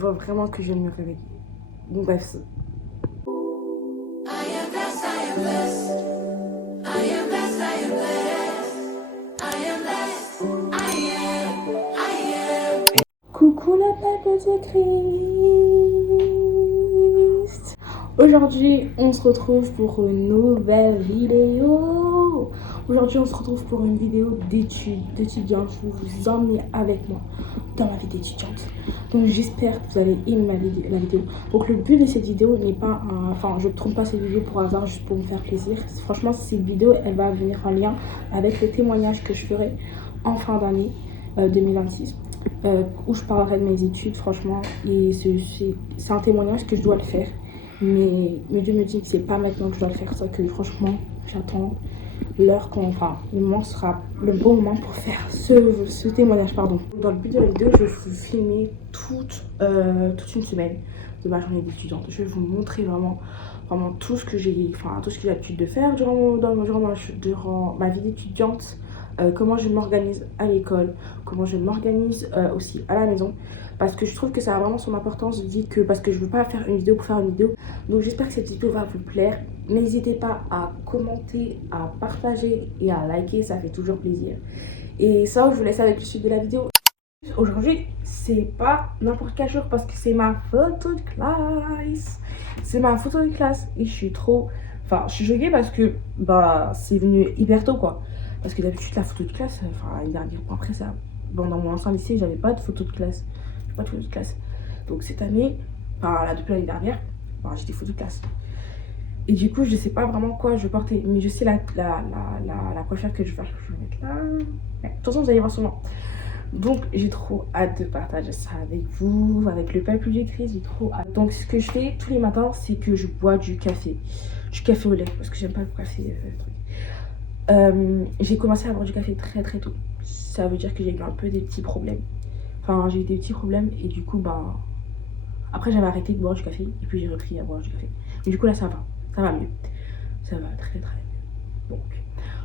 vois vraiment que je vais me réveiller. Bon, bref. Coucou la peuple de Christ. Aujourd'hui, on se retrouve pour une nouvelle vidéo. Aujourd'hui, on se retrouve pour une vidéo d'étudiante. Je vais vous emmener avec moi dans ma vie d'étudiante. Donc, j'espère que vous allez aimer la vidéo. Donc, le but de cette vidéo n'est pas... Enfin, je ne tourne pas cette vidéo pour hasard, juste pour me faire plaisir. Franchement, cette vidéo, elle va venir en lien avec le témoignage que je ferai en fin d'année 2026. Où je parlerai de mes études, franchement, et c'est un témoignage que je dois le faire, mais Dieu me dit que c'est pas maintenant que je dois le faire, ça que franchement j'attends l'heure enfin le moment sera le bon moment pour faire ce témoignage, pardon. Dans le but de la vidéo, je vais vous filmer toute une semaine de ma journée d'étudiante. Je vais vous montrer vraiment tout ce que j'ai l'habitude de faire durant ma vie d'étudiante. Comment je m'organise à l'école, comment je m'organise aussi à la maison, parce que je trouve que ça a vraiment son importance. Je dis que parce que je veux pas faire une vidéo pour faire une vidéo, donc j'espère que cette vidéo va vous plaire. N'hésitez pas à commenter, à partager et à liker, ça fait toujours plaisir. Et ça, je vous laisse avec le suite de la vidéo. Aujourd'hui, c'est pas n'importe quel jour parce que c'est ma photo de classe. C'est ma photo de classe et je suis trop... Enfin, je suis choquée parce que c'est venu hyper tôt, quoi. Parce que d'habitude, la photo de classe, après ça, dans mon ancien lycée, j'avais pas de photo de classe. J'avais pas de photo de classe. Donc cette année, depuis l'année dernière, j'ai des photos de classe. Et du coup, je sais pas vraiment quoi je vais porter, mais je sais la coiffure que je vais faire. Je vais mettre là. Ouais, de toute façon, vous allez voir sûrement. Donc j'ai trop hâte de partager ça avec vous, avec le peuple du Christ, j'ai trop hâte. Donc ce que je fais tous les matins, c'est que je bois du café au lait, parce que j'aime pas le café. J'ai commencé à boire du café très très tôt. Ça veut dire que j'ai eu un peu des petits problèmes. Enfin, j'ai eu des petits problèmes et du coup, après j'avais arrêté de boire du café et puis j'ai repris à boire du café. Et du coup là ça va mieux. Ça va très très mieux.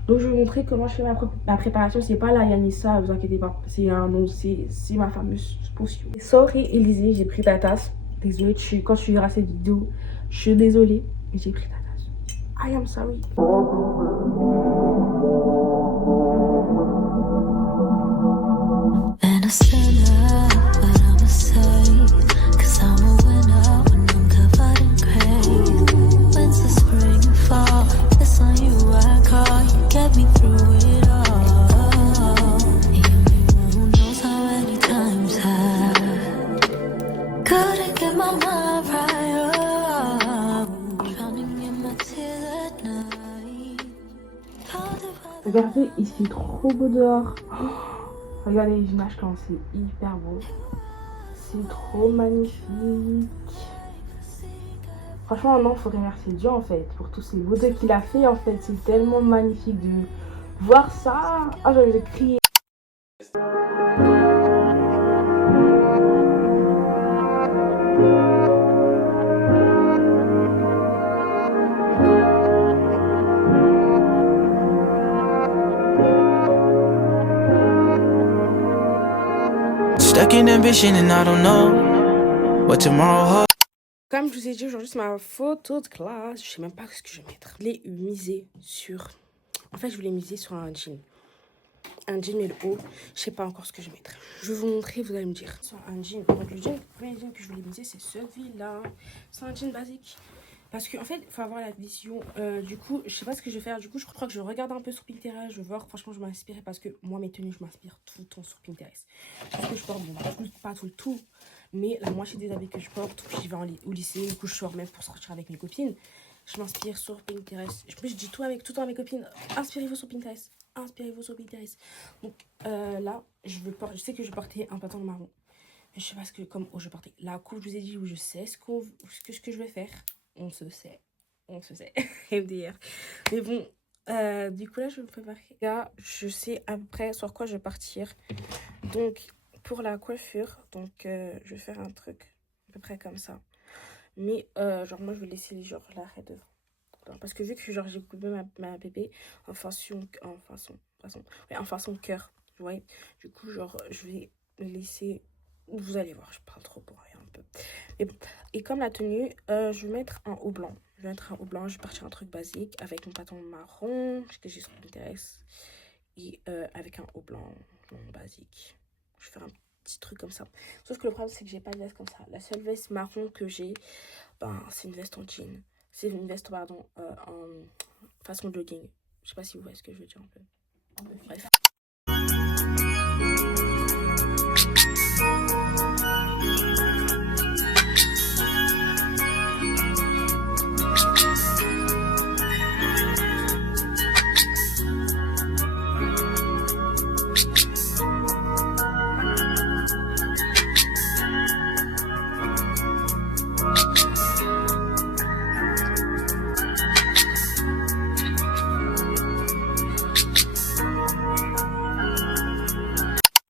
Donc je vais vous montrer comment je fais ma préparation. C'est pas la Yanissa, vous inquiétez pas. C'est ma fameuse potion. Sorry Élysée, j'ai pris ta tasse. Désolée, quand tu verras cette vidéo, je suis désolée, mais j'ai pris ta tasse. I am sorry. And a sinner, but I'm a saint, 'cause I'm a winner when I'm covered in grace. Winter, spring, fall, it's on you I call. You get me through it all. You knows how many times I couldn't get my mind right. Drowning in my tears at night. Regardez, il fait trop beau dehors. Regardez les images quand c'est hyper beau. C'est trop magnifique. Franchement, non, faut remercier Dieu en fait pour tous ces beaux qu'il a fait en fait. C'est tellement magnifique de voir ça. Ah, j'avais crié. Stuck in ambition and I don't know what tomorrow holds. Comme je vous ai dit, aujourd'hui c'est ma photo de classe. Je sais même pas ce que je vais mettre. Je voulais miser sur... En fait, je voulais miser sur un jean. Un jean mais le haut, je sais pas encore ce que je vais mettre. Je vais vous montrer, vous allez me dire. Sur un jean. Donc le premier jean que je voulais miser, c'est celui-là. C'est un jean basique. Parce qu'en fait, il faut avoir la vision. Du coup, je sais pas ce que je vais faire. Du coup, je crois que je regarde un peu sur Pinterest. Je vais voir, franchement, je m'inspire parce que moi, mes tenues, je m'inspire tout le temps sur Pinterest. Parce que je porte, pas tout le tout, mais la moitié des habits que je porte, j'y vais au lycée, du coup, je sors même pour sortir avec mes copines. Je m'inspire sur Pinterest. Je dis tout le temps à mes copines, inspirez-vous sur Pinterest. Inspirez-vous sur Pinterest. Donc là, je sais que je portais un pantalon marron. Mais je sais pas comme je portais. La coupe, je vous ai dit, où je sais ce que je vais faire. On se sait. MDR. Mais bon, du coup là, je vais me préparer. Là, je sais à peu près sur quoi je vais partir. Donc, pour la coiffure, je vais faire un truc à peu près comme ça. Mais, genre, moi, je vais laisser l'arrêt devant. Parce que vu que, genre, j'ai coupé ma bébé en façon cœur, vous voyez. Du coup, genre, je vais laisser... Vous allez voir, je parle trop pour rien. peu. Et, bon. Et comme la tenue, je vais mettre un haut blanc. Je vais partir un truc basique avec mon pantalon marron, que j'ai sur Pinterest. Et avec un haut blanc basique. Je vais faire un petit truc comme ça. Sauf que le problème, c'est que j'ai pas de veste comme ça. La seule veste marron que j'ai, c'est une veste en jean. C'est une veste, pardon, en façon jogging. Je sais pas si vous voyez ce que je veux dire un peu. Bref.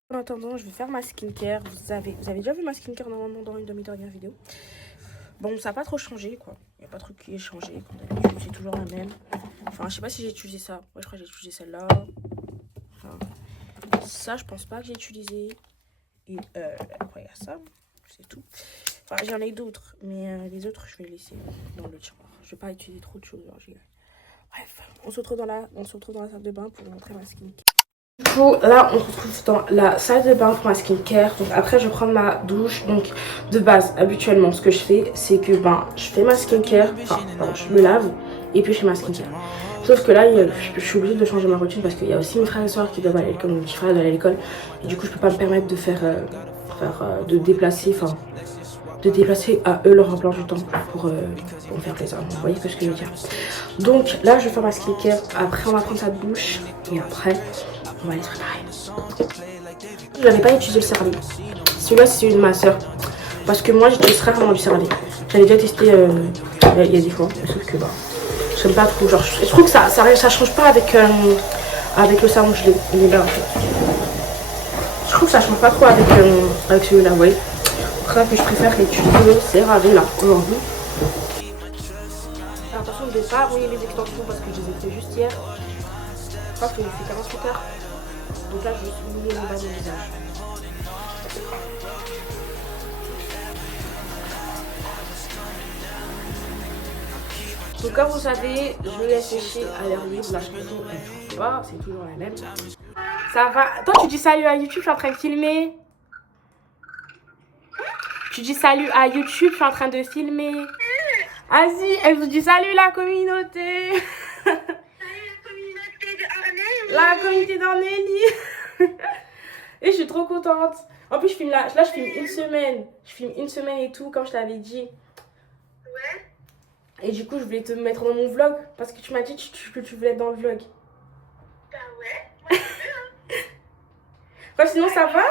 En attendant, je vais faire ma skincare. Vous avez déjà vu ma skincare normalement dans une de mes dernières vidéos. Bon, ça n'a pas trop changé, quoi. Il n'y a pas trop qui est changé, comme d'habitude. C'est toujours la même. Enfin, je sais pas si j'ai utilisé ça. Ouais, je crois que j'ai utilisé celle-là. Enfin, ça, je pense pas que j'ai utilisé. Et après, il y a ça. C'est tout. Enfin, j'en ai d'autres. Mais les autres, je vais les laisser dans le tiroir. Je vais pas utiliser trop de choses. Bref, on se retrouve dans la salle de bain pour vous montrer ma skincare. Du coup, là, on se retrouve dans la salle de bain pour ma skincare. Donc après, je vais prendre ma douche. Donc, de base, habituellement, ce que je fais, c'est que je fais ma skincare. Enfin, pardon, je me lave et puis je fais ma skincare. Sauf que là, je suis obligée de changer ma routine parce qu'il y a aussi mes frères et soeurs qui doivent aller à l'école. Mon petit frère doit aller à l'école. Et du coup, je peux pas me permettre de de déplacer à eux leur emploi du temps pour me faire plaisir. Vous voyez ce que je veux dire. Donc là, je vais faire ma skincare. Après, on va prendre sa douche. Et après, on va aller se préparer. Je n'avais pas utilisé le CeraVe. Celui-là, c'est celui de ma soeur. Parce que moi, j'utilise rarement du CeraVe. J'avais déjà testé il y a des fois. Sauf que j'aime pas trop. Genre, je trouve que ça change pas avec le savon gelé. Il est là en fait. Je trouve que ça change pas trop avec celui-là, vous voyez. C'est pour ça que je préfère utiliser le CeraVe là aujourd'hui. Attention de ne pas rouiller les extensions parce que je les ai fait juste hier. Je crois que j'ai fait 48 heures. Donc là, je vais juste mouiller le bas du visage. Donc comme vous savez, je le laisse sécher à l'air libre. La chanson, elle ne change pas, c'est toujours la même. Ça va. Toi, tu dis salut à YouTube, je suis en train de filmer. Tu dis salut à YouTube, je suis en train de filmer. Vas-y, elle vous dit salut la communauté. La communauté d'Ornélie. Et je suis trop contente. En plus, je filme là, je filme une semaine. Je filme une semaine et tout, comme je t'avais dit. Ouais. Et du coup, je voulais te mettre dans mon vlog. Parce que tu m'as dit que tu voulais être dans le vlog. Bah ouais, moi je veux. Hein. Quoi, sinon ça va?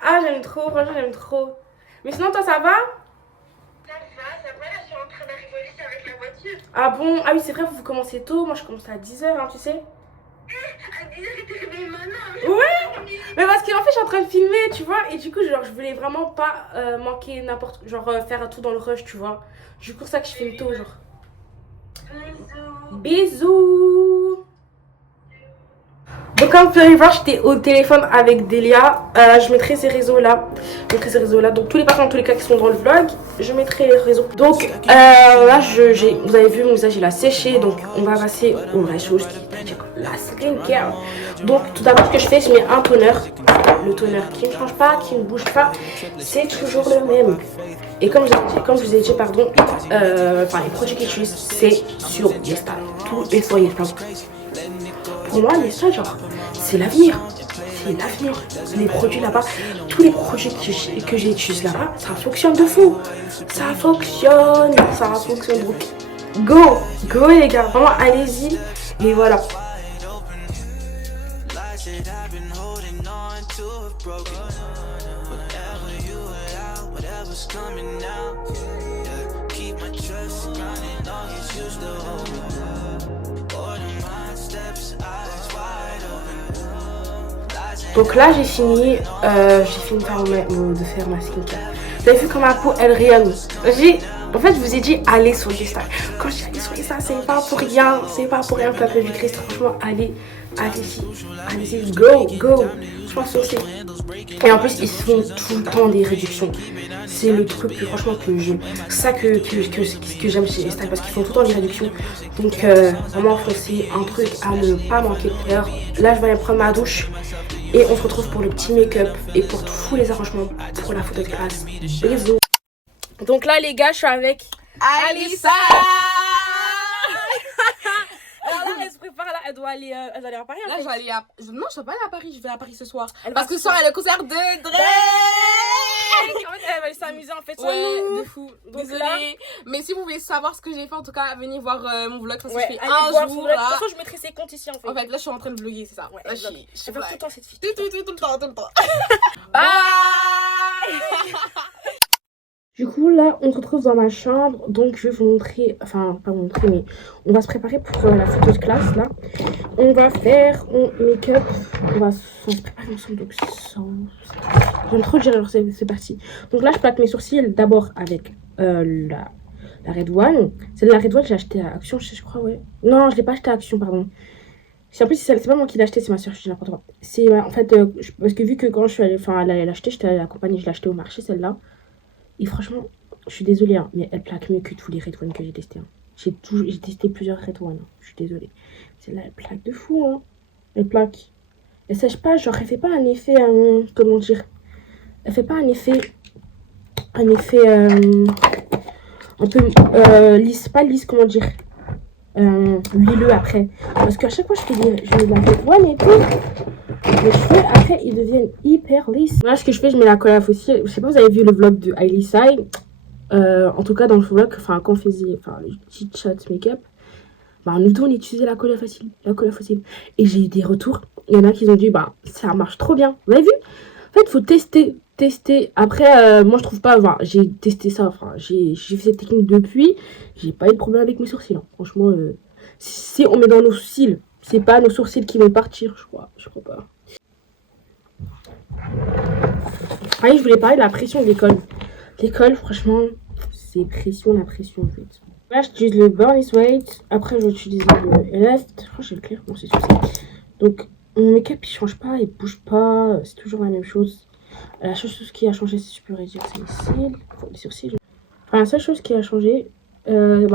Ah, j'aime trop, franchement, j'aime trop. Mais sinon, toi, ça va? Ça va, là, je suis en train d'arriver au lycée avec la voiture. Ah bon? Ah oui, c'est vrai, vous commencez tôt. Moi, je commence à 10h, hein, tu sais. À 10h, t'es réveillée maintenant. Ouais. Mais parce qu'en fait, je suis en train de filmer, tu vois. Et du coup, genre, je voulais vraiment pas manquer n'importe... Genre, faire tout dans le rush, tu vois. Du coup, c'est ça que je filme tôt, genre. Bisous. Bisous. Donc comme vous pouvez voir, j'étais au téléphone avec Delia. Je mettrai ces réseaux là. Donc tous les personnes, dans tous les cas qui sont dans le vlog, je mettrai les réseaux. Donc là, vous avez vu, mon visage il a séché. Donc on va passer aux vraies choses, c'est-à-dire la skincare. Donc tout d'abord, ce que je fais, je mets un toner. Le toner qui ne change pas, qui ne bouge pas, c'est toujours le même. Et comme je vous ai dit, pardon, les produits que j'utilise, c'est sur Yestal. Tous les fois Yestal. Pour moi, Yestal, genre, c'est l'avenir. C'est l'avenir. Les produits là-bas, tous les produits que j'utilise là-bas, ça fonctionne de fou. Ça fonctionne. Donc, go les gars, vraiment, allez-y. Et voilà. Donc là j'ai fini de faire ma skincare. Vous avez vu comme ma peau elle rayonne. En fait je vous ai dit allez sur Insta. Quand je dis allez sur Insta, c'est pas pour rien. C'est pas pour rien que la du Christ. Franchement allez-y, go. Franchement c'est. Et en plus, ils font tout le temps des réductions. C'est le truc que franchement que j'aime. C'est ça que j'aime chez les stars parce qu'ils font tout le temps des réductions. Donc vraiment, c'est un truc à ne pas manquer. D'ailleurs, là, je vais aller prendre ma douche. Et on se retrouve pour le petit make-up et pour tous les arrangements pour la photo de classe. Bisous. Donc là, les gars, je suis avec Alissa. Alors là, elle se prépare là, elle doit aller à Paris. Là, je vais aller à... Non, je vais pas aller à Paris, je vais à Paris ce soir. Elle Parce va que ce soir, elle est au concert de Drake. En fait, elle va s'amuser en fait. Ouais, de fou. Donc Désolée. là... Mais si vous voulez savoir ce que j'ai fait, en tout cas, venez voir mon vlog. Ça se Ouais, fait allez un voir jour son vlog. De là. toute façon, je mettrai ses comptes ici en fait. En fait, là, je suis en train de vlogger, c'est ça. Ouais, Là, elle vlog. Elle fait tout le temps cette fille. Tout le temps, tout le temps. Bye. Du coup, là, on se retrouve dans ma chambre. Donc, je vais vous montrer... Enfin, pas vous montrer, mais on va se préparer pour la photo de classe, là. On va faire un make-up. On va se préparer ensemble. Donc, j'aime trop dire, alors c'est parti. Donc là, je plaque mes sourcils d'abord avec la Red One. Celle de la Red One, j'ai acheté à Action, je crois, ouais. Non, je l'ai pas acheté à Action, pardon. En plus, c'est pas moi qui l'ai acheté, c'est ma soeur, je dis n'importe quoi. C'est en fait, parce que vu que quand je suis allée... Enfin, elle allait l'acheter, j'étais allée l'accompagner, je l'ai acheté au marché, celle-là. Et franchement, je suis désolée, hein, mais elle plaque mieux que tous les Red One que j'ai testés. Hein. J'ai testé plusieurs Red One, hein. Je suis désolée. Celle-là, elle plaque de fou, hein. Elle plaque. Elle sèche pas, genre, elle fait pas un effet, comment dire. Elle fait pas un effet un peu lisse, pas lisse, comment dire. Huileux après. Parce qu'à chaque fois, je mets de la Red One et tout. Les cheveux, après, ils deviennent hyper lisses. Voilà ce que je fais, je mets la colle à fossile. Je sais pas, vous avez vu le vlog de Alissa. En tout cas, dans le vlog, enfin, quand on faisait le petit chat make-up, nous deux, on utilisait la colle à fossile. Et j'ai eu des retours. Il y en a qui ont dit, ça marche trop bien. Vous avez vu? En fait, il faut tester. Après, moi, je trouve pas, j'ai testé ça. Enfin, j'ai fait cette technique depuis. J'ai pas eu de problème avec mes sourcils. Hein. Franchement, si on met dans nos cils, c'est pas nos sourcils qui vont partir, je crois pas. Ah oui, je voulais parler de la pression de l'école. L'école, franchement, c'est la pression en fait. Là, j'utilise le Burn Is Weight. Après, j'utilise le Eleft. Franchement, j'ai le clair. Bon, c'est sûr. Donc, mon make-up, il change pas, il bouge pas. C'est toujours la même chose. La seule chose qui a changé, si je peux dire, c'est les cils. Enfin, les sourcils. Enfin, la seule chose qui a changé, je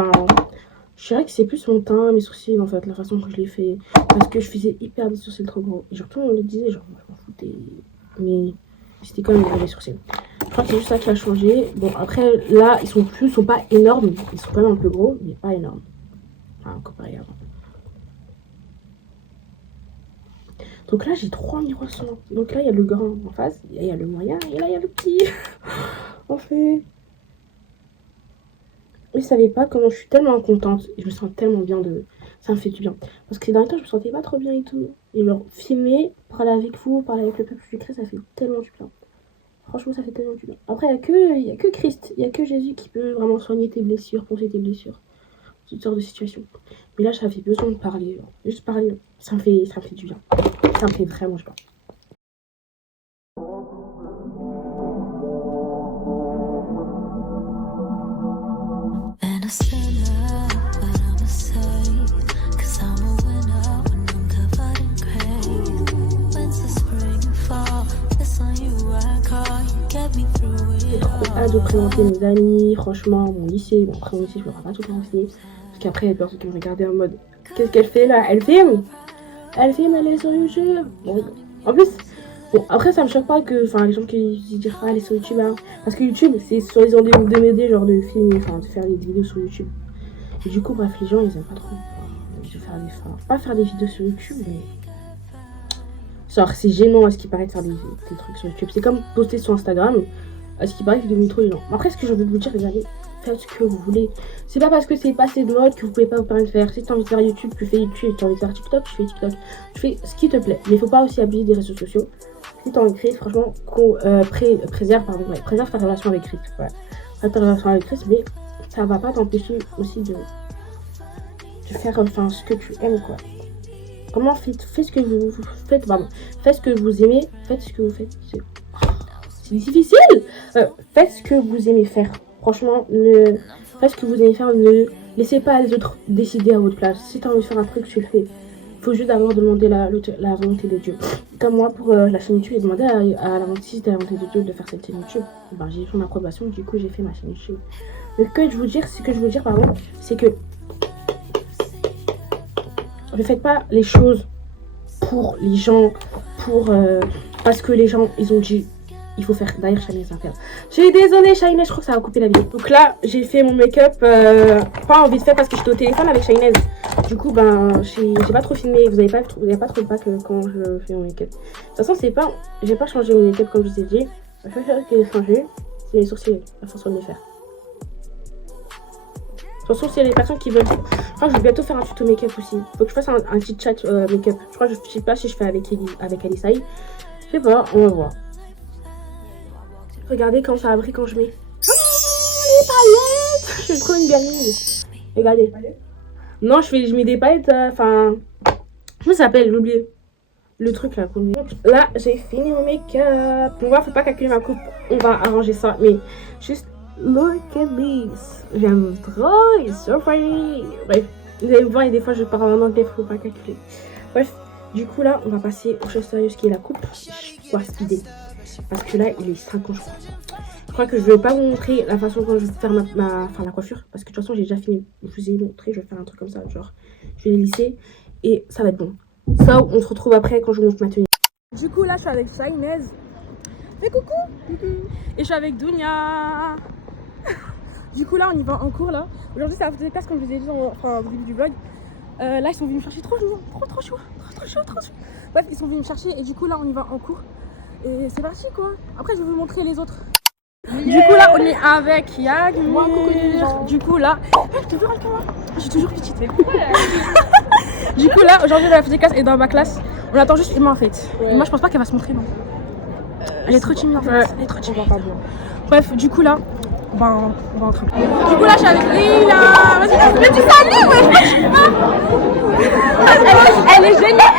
dirais que c'est plus mon teint, mes sourcils, en fait, la façon que je les fais. Parce que je faisais hyper des sourcils trop gros. Et genre, tout le monde le disait, genre, je m'en foutais. Mais c'était quand même les sourcils. Je crois que c'est juste ça qui a changé. Bon, après, là, ils sont pas énormes. Ils sont quand même un peu gros, mais pas énormes. Enfin, comparé avant. Donc là, j'ai 3 miroirs sur moi. Donc là, il y a le grand en face, il y a le moyen, et là, il y a le petit. En fait... Vous savez pas comment je suis tellement contente. Et je me sens tellement bien de... Ça me fait du bien. Parce que ces derniers temps, je me sentais pas trop bien et tout. Et genre, filmer, parler avec vous, parler avec le peuple filtré, ça fait tellement du bien. Franchement, ça fait tellement du bien. Après, il y a que Christ, il y a que Jésus qui peut vraiment soigner tes blessures, penser tes blessures. Toutes sortes de situations. Mais là, j'avais besoin de parler. Genre. Juste parler, ça me fait du bien. Ça me fait vraiment du bien. J'ai trop hâte de présenter mes amis, franchement, mon lycée. Bon, après mon lycée, je ne me pas tout présenter. Parce qu'après, il y a personne qui me regardait en mode qu'est-ce qu'elle fait là? Elle filme, elle est sur YouTube. Bon, en plus, bon, après, ça me choque pas que les gens qui disent elle est sur YouTube. Hein, parce que YouTube, c'est sur les ondes de m'aider, genre de filmer, de faire des vidéos sur YouTube. Et du coup, bref, les gens, ils aiment pas trop. Pas faire des vidéos sur YouTube, mais. Genre, c'est gênant à ce qui paraît de faire des trucs sur YouTube. C'est comme poster sur Instagram. À ce qui paraît que de trop les gens. Après, ce que j'ai envie de vous dire, les amis, faites ce que vous voulez. C'est pas parce que c'est passé de mode que vous pouvez pas vous permettre de faire. Si t'as envie de faire YouTube, tu fais YouTube. Si t'as envie de faire TikTok, tu fais TikTok. Tu fais ce qui te plaît. Mais il faut pas aussi abuser des réseaux sociaux. Si t'as envie de créer, franchement, préserve ta relation avec Christ. Ouais. Ta relation avec Christ, mais ça va pas t'empêcher aussi de faire ce que tu aimes, quoi. Comment faites ce que vous faites, faites ce que vous aimez, faites ce que vous faites. C'est difficile. Faites ce que vous aimez faire. Franchement, faites ce que vous aimez faire. Ne laissez pas les autres décider à votre place. Si tu as envie de faire un truc, tu le fais. faut juste d'abord demander la volonté de Dieu. Comme moi, pour la chaîne YouTube, j'ai demandé à la volonté de Dieu de faire cette chaîne YouTube. Ben, j'ai eu son approbation, du coup, j'ai fait ma chaîne YouTube. Mais ce que je veux dire, c'est que ne faites pas les choses pour les gens, parce que les gens, ils ont dit, il faut faire. D'ailleurs, Shainez va faire. Je suis désolée, Shainez, je crois que ça va couper la vidéo. Donc là, j'ai fait mon make-up, pas envie de faire parce que j'étais au téléphone avec Shainez. Du coup, ben, j'ai pas trop filmé. Vous avez pas trop le pack quand je fais mon make-up. De toute façon, j'ai pas changé mon make-up comme je vous ai dit. La seule chose que j'ai changé, c'est les sourcils, la façon de les faire. De toute façon, s'il y a des personnes qui veulent. Je crois que je vais bientôt faire un tuto make-up aussi. Faut que je fasse un petit chat make-up. Je sais pas si je fais avec Alisaï. Je sais pas, on va voir. Regardez quand ça a pris quand je mets. Oh, les paillettes! Je suis trop une gamine. Regardez. Non, je mets des paillettes. Enfin. Comment ça s'appelle? J'ai oublié. Le truc là qu'on met. Là, j'ai fini mon make-up. On va, faut pas calculer ma coupe. On va arranger ça. Mais juste. Look at this. J'aime trop. It's so funny. Bref, vous allez me voir, et des fois je parle en anglais, faut pas calculer. Bref, du coup là, on va passer aux choses sérieuses qui est la coupe. On va speeder. Parce que là, il est 5 ans, je crois. Je crois que je vais pas vous montrer la façon dont je vais faire la coiffure. Parce que de toute façon, j'ai déjà fini. Je vous ai montré, je vais faire un truc comme ça. Genre, je vais les lisser. Et ça va être bon. Ça, on se retrouve après quand je vous montre ma tenue. Du coup, là, je suis avec Shainez. Fais coucou. Et je suis avec Dounia. Du coup là on y va en cours là. Aujourd'hui c'est la photo de classe comme je vous ai dit au début du vlog. Là ils sont venus me chercher trop chaud. Bref ils sont venus me chercher et du coup là on y va en cours. Et c'est parti quoi. Après je vais vous montrer les autres. Du coup là on est avec Yag. Du coup là. Je te veux avec moi. Je suis toujours petite. Du coup là aujourd'hui la photo de classe est dans ma classe. On attend juste Emma en fait. Et moi je pense pas qu'elle va se montrer non. Elle est trop timide en fait. Elle est trop timide. Bref du coup là. Ben, on va entrer. Du coup là je suis avec Lila. Vas-y, mais tu salues, ouais, je sais pas. Elle est gênée.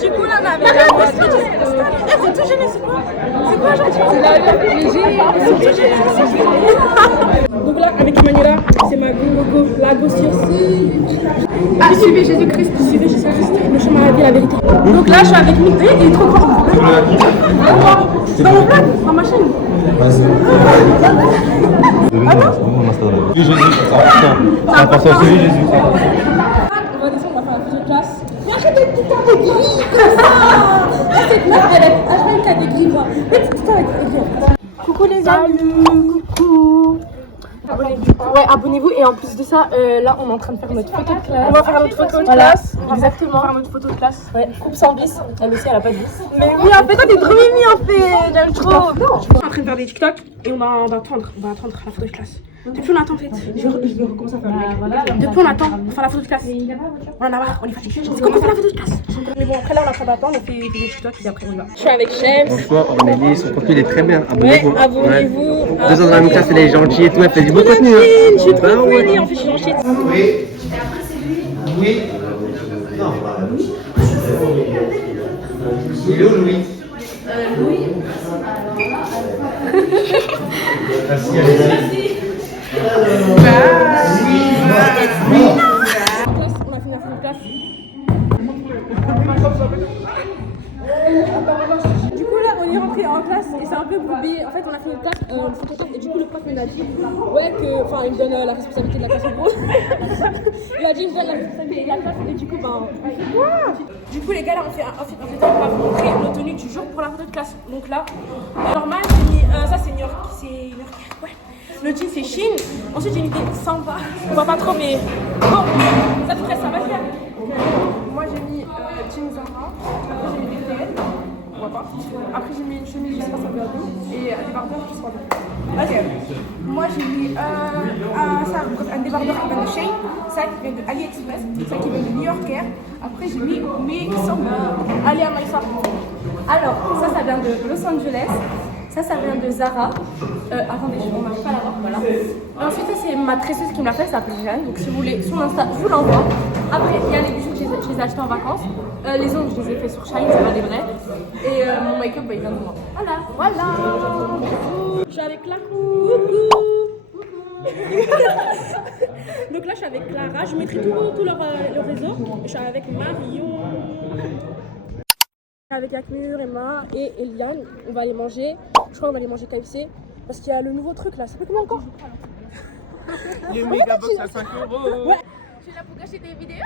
Du coup là on avait la c'est tout gêné, c'est quoi? C'est quoi aujourd'hui? C'est tout gêné. Donc là avec Emmanuela, c'est ma go, la go sur suivez Jésus-Christ, le chemin à la vie, la vérité. Donc là je suis avec Mité, il est trop fort. C'est dans mon vlog, dans ma chaîne. Jésus, c'est important, c'est Jésus. On va descendre, on va faire la photo de classe. Mais arrête d'être tout le temps avec gris comme ça. Cette meuf, elle est H24 avec gris, moi. Mais tout le temps avec gris. Coucou les amis. Coucou. Abonnez-vous et en plus de ça, là on est en train de faire notre photo de classe. On va faire notre photo de classe. Exactement. On va faire notre photo de classe. Ouais, coupe sans vis. Elle aussi, elle a pas de vis. Mais oui, en fait, toi t'es trop mimi en fait. J'aime trop. On est en train de faire des TikTok et on va attendre la photo de classe. Depuis on attend en fait. Je vais recommencer à faire le make-up. Depuis on attend pour faire la photo de classe. On en a marre, on est fatigué. C'est comment faire la photo de classe? Mais bon, après là on est en train d'attendre, on fait des TikTok et après on y va. Je suis avec Shems. Bonjour, Ornélie, son contenu il est très bien. Abonnez-vous. Ouais, abonnez-vous. 2 ans dans la même classe, elle est gentille et tout, elle fait du beau contenu. Je suis trop funny, en fait je suis gentille. Oui. Oui. Non. Il est où Louis? Louis. Merci, allez-y. On a fini la fin de classe. Du coup là on est rentré en classe et c'est un peu brouillé. En fait on a fait une classe, une photoclasse et du coup le prof il a dit il me donne la responsabilité de la classe en gros. Il a dit il me donne la responsabilité de la classe et du coup du coup les gars là on va vous montrer nos tenues du jour pour la photo de classe. Donc là normal j'ai mis ça c'est New York, ouais. Le jean c'est Shein. Ensuite j'ai mis des samba. On voit pas trop mais bon ça te presse, ça va le faire. Moi j'ai mis jean Zara. Après j'ai mis des TL. On voit pas. Après j'ai mis une chemise, je sais pas ça peut être et un débardeur qui soit bien. Ok. Moi j'ai mis un débardeur qui vient de Shein, ça qui vient de AliExpress, ça qui vient de New York Air. Après j'ai mis mes samba. Allez à Maïsa. Alors ça vient de Los Angeles. Ça vient de Zara. Attendez, on n'arrive pas à la voir, voilà. Ensuite, ça c'est ma tresseuse qui me l'a fait, ça s'appelle Jeanne. Donc si vous voulez, son Insta, je vous l'envoie. Après, il y a les bijoux, je les ai achetés en vacances. Les ongles, je les ai fait sur Shine, c'est pas des vrais. Et mon make-up, il vient de moi. Voilà. Je suis avec la coucou. Donc là, je suis suis avec Clara. Je mettrai tout leur réseau. Je suis avec Marion. Avec Akmur, Emma et Eliane. On va aller manger. Je crois qu'on va aller manger KFC. Parce qu'il y a le nouveau truc là. Ça fait comment encore? Le méga box à 5 €. Ouais. Je suis là pour gâcher tes vidéos.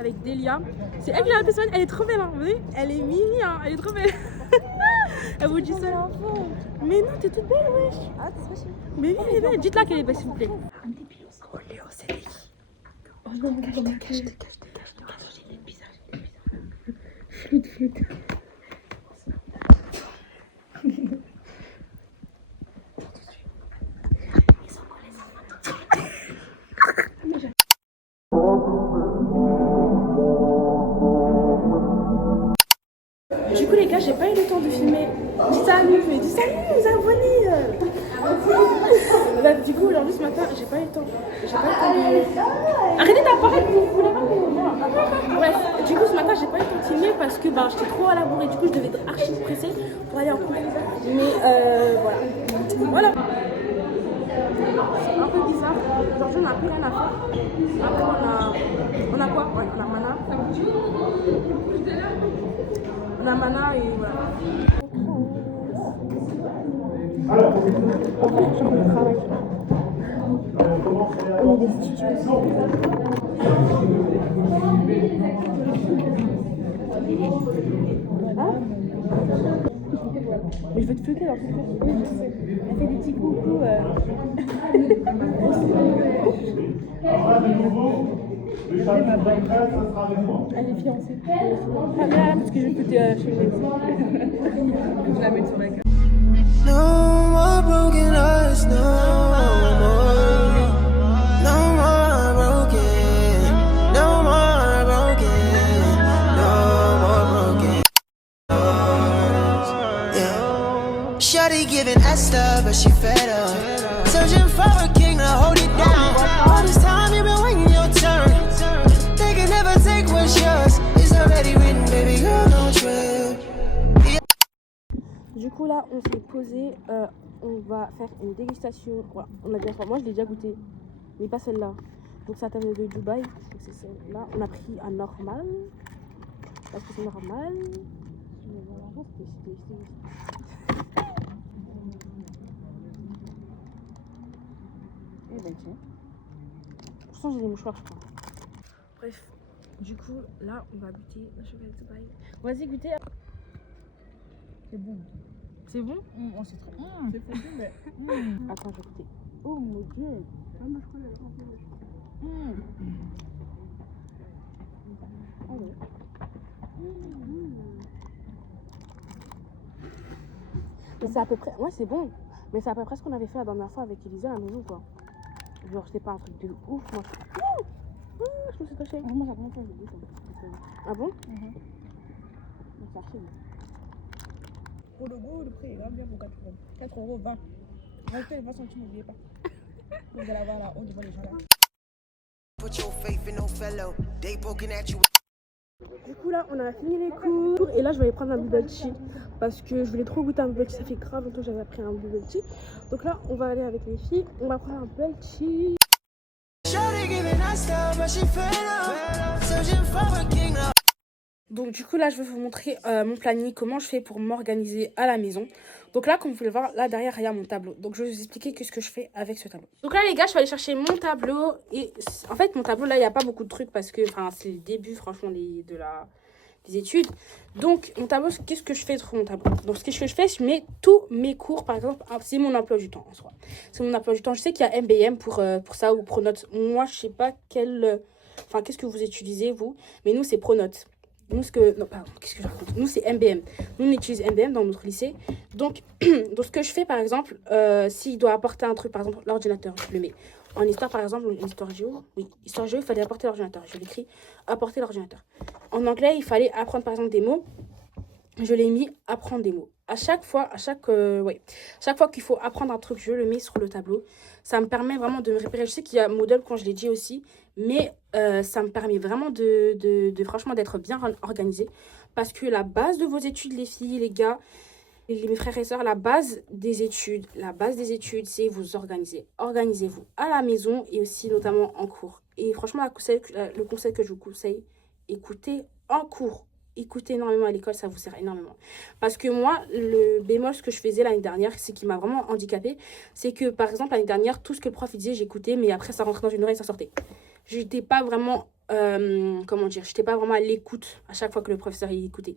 Avec Delia. C'est elle que j'ai appelée semaine. Elle est trop belle, hein. Vous voyez? Elle est mimi, hein. Elle est trop belle. Elle vous dit ça. Mais non, t'es toute belle, wesh. Ah, t'es trop chouette. Mais oui, elle est belle. Dites-la qu'elle est belle, s'il vous plaît. Oh, Léo, c'est lui. Oh non, cache. Flûte. Du coup les gars, j'ai pas eu le temps de filmer. Dis salut aux abonnés. Bah, du coup aujourd'hui ce matin, j'ai pas eu le temps. De... Arrêtez d'apparaître, vous voulez pas que moi. Bref, du coup ce matin j'ai pas eu le temps de filmer parce que bah, j'étais trop à la bourre et du coup je devais être archi pressée pour aller en cours. Mais voilà. C'est un peu bizarre. Aujourd'hui on a plus rien à faire. Après on a quoi? Ouais, on a Mana. On a Mana et voilà. Alors, On travaille. On est des étudiants. Ah. Mais je veux te flotter alors. Oui, je sais. Elle fait des petits coucous. Elle est fiancée. Ah, mais là, parce que je vais flotter chez le médecin. Je la mets sur la carte. No more broken hearts, no more. No more broken, no more broken, yeah. Shawty giving Esther, but she fed up. Searching for a king to hold it down. All this time you been waiting your turn. They can never take what's yours. It's already written, baby girl, don't trip. Du coup là on s'est posé, on va faire une dégustation. Voilà, on a déjà, moi je l'ai déjà goûté, mais pas celle-là. Donc ça t'avait de Dubaï, donc c'est celle-là. On a pris un normal, parce que c'est normal. Mais voilà, c'était. Eh ben tiens. Pourtant j'ai des mouchoirs je crois. Bref, du coup là on va goûter la chocolat Dubaï. Vas-y goûter. C'est bon. C'est bon? Oh, c'est très bon. C'est fondé, mais. Attends, je vais goûter. Oh mon dieu! Ah, moi je crois qu'elle Ah ouais. Mais c'est à peu près. Ouais, c'est bon. Mais c'est à peu près ce qu'on avait fait la dernière fois avec Elisa à la maison, quoi. Genre, c'était pas un truc de ouf, moi. Je me suis touchée. Moi, j'ai pas envie de goûter. Ah bon? C'est archi bon. Pour le goût, le prix est vraiment bien pour 4 €. 4,20 €. Rajoutez les 20 centimes, n'oubliez pas. Vous allez avoir la honte devant les gens là. Put your faith in no fellow. They poking at you. Du coup là on a fini les cours et là je vais aller prendre un bubble tea parce que je voulais trop goûter un bubble tea, ça fait grave longtemps que j'avais pris un bubble tea. Donc là on va aller avec les filles, on va prendre un bubble tea. Shawty giving Esther, but she fed up. Searching for a king to Donc du coup là je vais vous montrer mon planning, comment je fais pour m'organiser à la maison. Donc là comme vous pouvez le voir, là derrière il y a mon tableau. Donc je vais vous expliquer qu'est-ce que je fais avec ce tableau. Donc là les gars je vais aller chercher mon tableau. Et en fait mon tableau là il n'y a pas beaucoup de trucs parce que c'est le début franchement des études. Donc mon tableau, qu'est-ce que je fais sur mon tableau? Donc ce que je fais, je mets tous mes cours par exemple. C'est mon emploi du temps en soi. C'est mon emploi du temps. Je sais qu'il y a MBM pour ça ou Pronote. Moi je sais pas qu'est-ce que vous utilisez vous. Mais nous c'est Pronote. Nous, qu'est-ce que je raconte? Nous, c'est MBM. Nous, on utilise MBM dans notre lycée. Donc ce que je fais, par exemple, s'il doit apporter un truc, par exemple, l'ordinateur, je le mets. En histoire, par exemple, une histoire géo, oui, histoire géo, il fallait apporter l'ordinateur. Je l'écris, apporter l'ordinateur. En anglais, il fallait apprendre, par exemple, des mots. Je l'ai mis apprendre des mots. À chaque fois qu'il faut apprendre un truc, je le mets sur le tableau. Ça me permet vraiment de me repérer. Je sais qu'il y a modèle quand je l'ai dit aussi, mais ça me permet vraiment franchement d'être bien organisé. Parce que la base de vos études, les filles, les gars, mes frères et sœurs, la base des études, c'est vous organiser. Organisez-vous à la maison et aussi notamment en cours. Et franchement, le conseil que je vous conseille, écoutez en cours. Écoutez énormément à l'école, ça vous sert énormément. Parce que moi, le bémol, ce que je faisais l'année dernière, c'est qui m'a vraiment handicapée, c'est que, par exemple, l'année dernière, tout ce que le prof disait, j'écoutais, mais après, ça rentrait dans une oreille, ça sortait. J'étais pas vraiment, j'étais pas vraiment à l'écoute à chaque fois que le professeur il écoutait.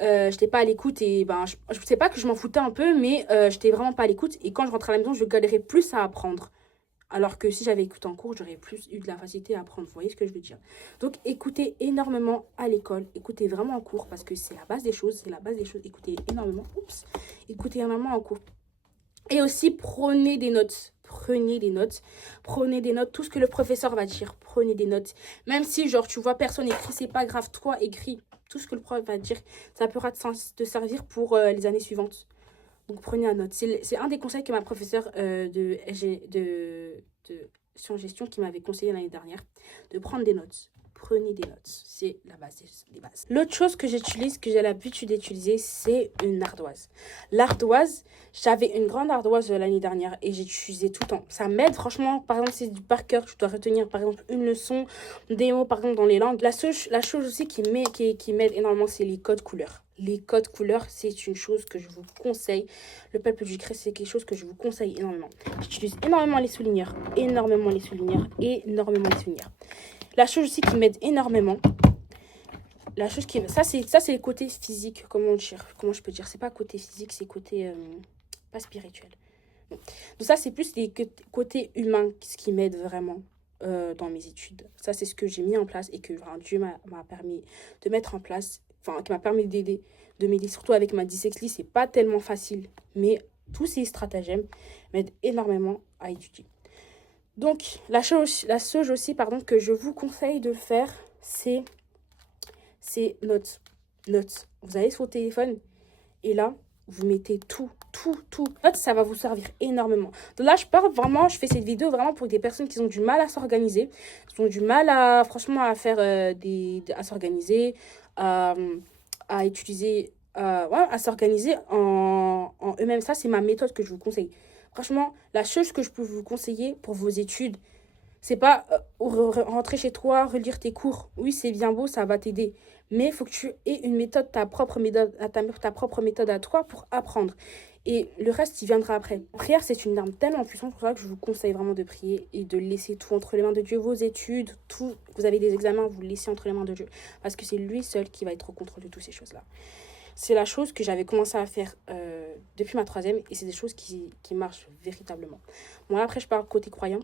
J'étais pas à l'écoute et je sais pas que je m'en foutais un peu, mais j'étais vraiment pas à l'écoute. Et quand je rentrais à la maison, je galérais plus à apprendre. Alors que si j'avais écouté en cours, j'aurais plus eu de la facilité à apprendre. Vous voyez ce que je veux dire? Donc, écoutez énormément à l'école. Écoutez vraiment en cours parce que c'est la base des choses. Écoutez énormément. Écoutez énormément en cours. Et aussi, prenez des notes. Prenez des notes. Tout ce que le professeur va dire, prenez des notes. Même si, genre, tu vois personne écrit, c'est pas grave. Toi, écris. Tout ce que le prof va dire, ça pourra te servir pour les années suivantes. Donc, prenez la note. C'est un des conseils que ma professeure de sciences-gestion qui m'avait conseillé l'année dernière, de prendre des notes. Prenez des notes. C'est la base des bases. L'autre chose que j'utilise, que j'ai l'habitude d'utiliser, c'est une ardoise. L'ardoise, j'avais une grande ardoise l'année dernière et j'ai utilisé tout le temps. Ça m'aide, franchement. Par exemple, c'est du par cœur. Tu dois retenir, par exemple, une leçon, des mots, par exemple, dans les langues. La chose aussi qui m'aide énormément, c'est les codes couleurs. Les codes couleurs, c'est une chose que je vous conseille. Le peuple du Christ, c'est quelque chose que je vous conseille énormément. J'utilise énormément les souligneurs. La chose aussi qui m'aide énormément, ça c'est le côté physique, comment je peux dire, c'est pas côté physique, c'est côté pas spirituel. Donc ça c'est plus les côtés humains, ce qui m'aide vraiment dans mes études. Ça c'est ce que j'ai mis en place et que Dieu m'a permis de mettre en place, qui m'a permis de m'aider, surtout avec ma dyslexie. C'est pas tellement facile, mais tous ces stratagèmes m'aident énormément à étudier. Donc, la chose aussi, que je vous conseille de faire, c'est notes. Vous allez sur le téléphone et là, vous mettez tout. Notes, ça va vous servir énormément. Donc là, je fais cette vidéo vraiment pour des personnes qui ont du mal à s'organiser, qui ont du mal à faire à s'organiser, à utiliser, à s'organiser en eux-mêmes. Ça, c'est ma méthode que je vous conseille. Franchement, la chose que je peux vous conseiller pour vos études, c'est pas rentrer chez toi, relire tes cours. Oui, c'est bien beau, ça va t'aider. Mais il faut que tu aies une méthode, ta propre méthode à toi pour apprendre. Et le reste, il viendra après. La prière, c'est une arme tellement puissante, pour ça que je vous conseille vraiment de prier et de laisser tout entre les mains de Dieu. Vos études, tout. Vous avez des examens, vous laissez entre les mains de Dieu. Parce que c'est lui seul qui va être au contrôle de toutes ces choses-là. C'est la chose que j'avais commencé à faire depuis ma 3e et c'est des choses qui marchent véritablement. Bon, là, après, je parle côté croyant.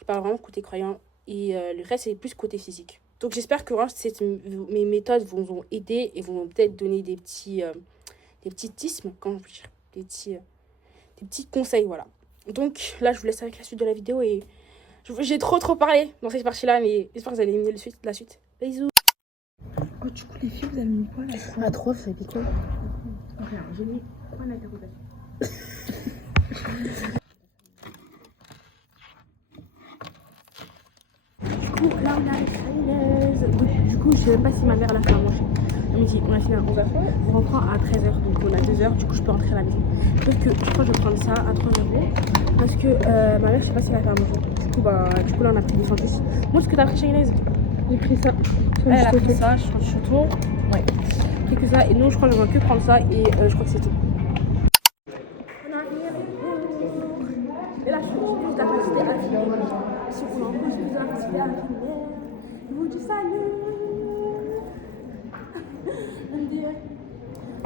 Je parle vraiment côté croyant et le reste, c'est plus côté physique. Donc, j'espère que mes méthodes vous ont aidé et vont peut-être donner des petits tismes, comment je peux dire, des petits conseils, voilà. Donc, là, je vous laisse avec la suite de la vidéo et j'ai trop parlé dans cette partie-là, mais j'espère que vous allez aimer la suite. Bisous. Oh, du coup, les filles, vous avez mis quoi là? À 3, ça fait quoi? Rien, j'ai mis point d'interrogation. Du coup, là, on a les trailers. Du coup, je sais même pas si ma mère l'a fait à manger. On a fini à 11h. On reprend à 13h, donc on a 2h. Du coup, je peux rentrer à la maison. Sauf que je crois que je vais prendre ça à 3 €. Parce que ma mère, je sais pas si elle a fait à manger. Du coup, là, on a pris des sandwichs. Moi, ce que t'as pris chez Inès? J'ai pris ça. Elle a pris ça, je crois que je suis tout. Ouais. J'ai que ça. Et nous, je crois que je vais que prendre ça. Et je crois que c'est tout. On arrive. Et là, je suis plus de la facilité à filmer. Si on en plus de la facilité à filmer, je vous dis salut.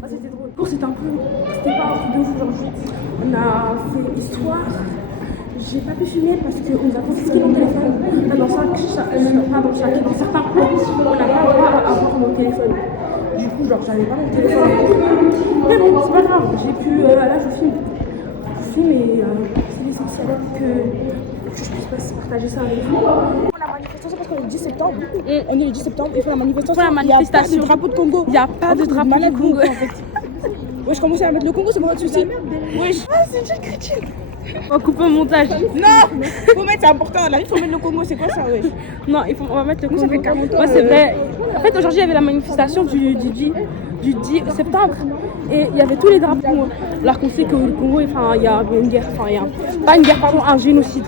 Ah, c'était drôle. Bon, c'était pas un truc de fou aujourd'hui. On a fait histoire. J'ai pas pu filmer parce qu'on nous a confisqué nos téléphones. Dans certains cours, on n'a pas le droit à avoir nos téléphones. Du coup, j'avais pas mon téléphone. Mais bon, c'est pas grave. J'ai pu. Là, je filme. Et c'est l'essentiel que que je puisse partager ça avec vous. La manifestation, parce qu'on est le 10 septembre. On est le 10 septembre, il faut la manifestation. Pour la manifestation. Il n'y a pas de drapeau de Congo. Il n'y a pas de drapeau du Congo. En fait. Wesh, commencez à mettre le Congo, c'est pas votre souci. Wesh. Ah, c'est une jeune chrétienne. On coupe au montage. Non, faut mettre, c'est important. Là, il faut mettre le Congo, c'est quoi ça, wesh? Non, on va mettre le Congo. Ça fait 40 ans. Ouais, c'est vrai. En fait, aujourd'hui, il y avait la manifestation du 10 septembre. Et il y avait tous les drapeaux. Alors qu'on sait que le Congo, enfin, il y a une guerre. Enfin, il y a pas une guerre, pardon, un génocide.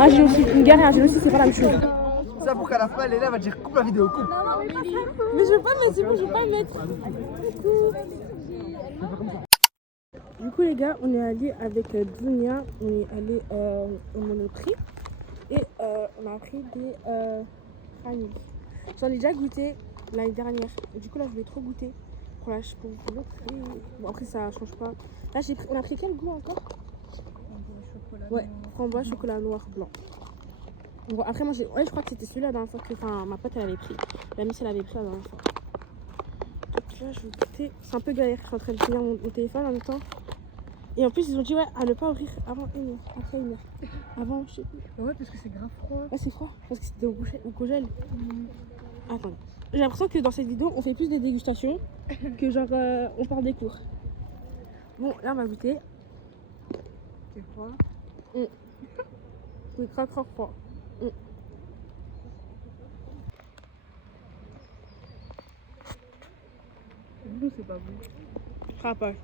Un génocide. Une guerre et un génocide, c'est pas la même chose. Ça pour qu'à la fin, Léna va dire coupe la vidéo, coupe. Mais je veux pas mettre, c'est bon, je veux pas mettre. Du coup les gars, on est allé avec Dunia, on est allé au Monoprix et on a pris des vanilles. J'en ai déjà goûté l'année dernière. Et du coup là je vais trop goûter pour l'autre prix. Bon après ça change pas. Là on a pris quel goût encore? Ouais, framboise, chocolat noir, blanc. Bon, après moi je crois que c'était celui-là la dernière fois que ma pote elle avait pris. La miss elle avait pris la dernière fois. Donc là je vais goûter. C'est un peu galère, je suis en train de finir mon téléphone en même temps. Et en plus ils ont dit ouais à ne pas ouvrir avant 1 heure, après 1 heure. Avant je sais plus. Ouais, parce que c'est grave froid. Ouais c'est froid, parce que c'était au congèle. Attends. J'ai l'impression que dans cette vidéo on fait plus des dégustations que genre on part des cours. Bon là on va goûter. C'est froid. C'est cracra froid. C'est pas bon. Crapage.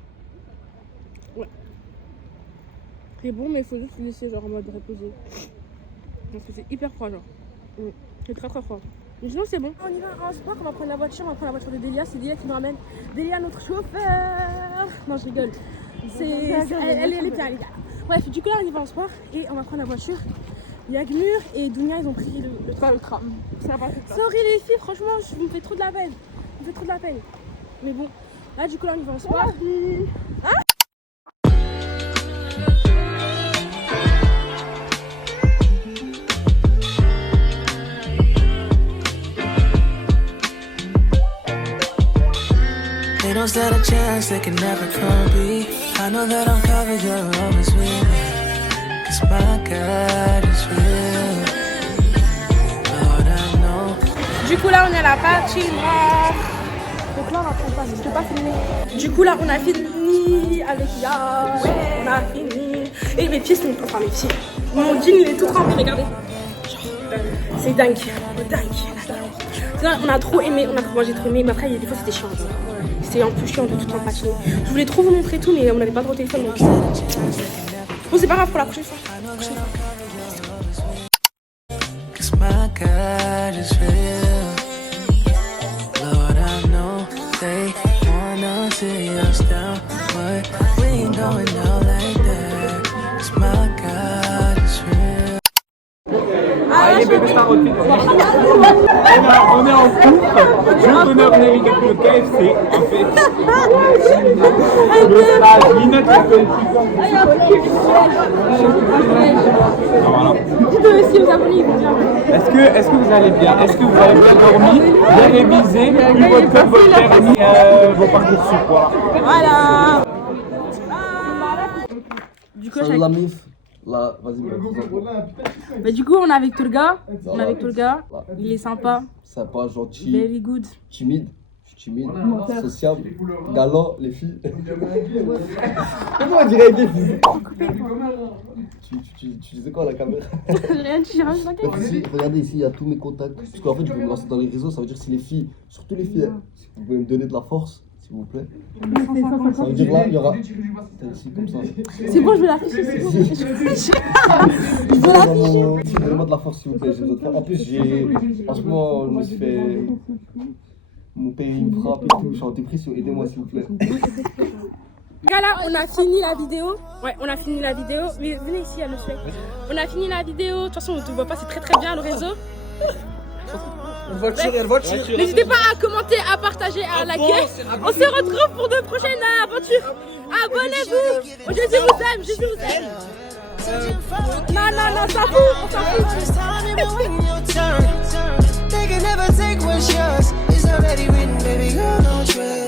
Ouais. C'est bon mais il faut juste le laisser genre en mode reposé. Parce que c'est hyper froid genre. C'est très froid. Mais sinon c'est bon. On y va en sport, on va prendre la voiture de Delia. C'est Delia qui nous ramène. Delia notre chauffeur. Non je rigole. Elle est bien les gars. Bref du coup là on y va en sport et on va prendre la voiture. Yagmur et Dunia ils ont pris le tram. Ça va, c'est ça. Sorry les filles, franchement je me fais trop de la peine. Je me fais trop de la peine. Mais bon, là du coup là on y va en sport. Hein? They don't stand a chance, they can never come be. I know that I'm covered, you're always with me. Cause my God is real. Lord, I know. Du coup là on est à la patinoire. Donc là on va prendre je peux pas filmer. Du coup là on a fini avec Ya. Ouais. On a fini. Et mes pieds sont. Enfin mes pieds. Mon jean il est tout trempé, regardez. C'est dingue. On a trop aimé, moi j'ai trop aimé, mais après des fois c'était chiant. C'était un peu chiant de tout le temps patiner. Je voulais trop vous montrer tout mais on n'avait pas de téléphone donc. Bon c'est pas grave pour la prochaine fois. My God is real. Lord, I know they wanna see us down, but we ain't going down like that. 'Cause my God is real. Allez, bébé, ça refait. On est en cours. Je honneur navigable le KFC, en fait. Le stage, Linette, elle fait voilà. Dites-le aussi aux abonnés, ils vont bien. Est-ce que vous allez bien? Est-ce que vous avez bien dormi, bien révisé, eu votre code, votre permis, vos parcours sup, voilà. Du coup, Salut la mif. Là, vas-y, bah, du coup, on est avec Tourga. Il est sympa. Sympa, gentil, Very good. timide. Je suis timide, sociable, galant, les filles. Comment on dirait des filles? Tu disais quoi à la caméra? Rien, tu diras, Regardez ici, il y a tous mes contacts. Parce qu'en fait, je vais me lancer dans les réseaux. Ça veut dire si les filles, surtout les filles, si vous pouvez me donner de la force, s'il vous plaît. Ça veut dire là, il y aura. Ici, comme ça. C'est bon, je vais l'afficher. Donnez-moi de la force, s'il vous plaît. J'ai besoin de force. En plus, en ce moment, je me suis fait. Mon pays me frappe et tout. Je suis en dépression. Aidez-moi, s'il vous plaît. Voilà, on a fini la vidéo. Ouais, on a fini la vidéo. Mais venez ici, à le souhait. On a fini la vidéo. De toute façon, on ne te voit pas, c'est très bien le réseau. Voiture. N'hésitez pas à commenter, à partager, à liker. On se retrouve pour de prochaines aventures. Abonnez-vous. Jésus vous aime, Jésus vous aime. Non, on s'en fout, on s'en fout. They can never take what's yours. It's already written, baby girl, don't trip.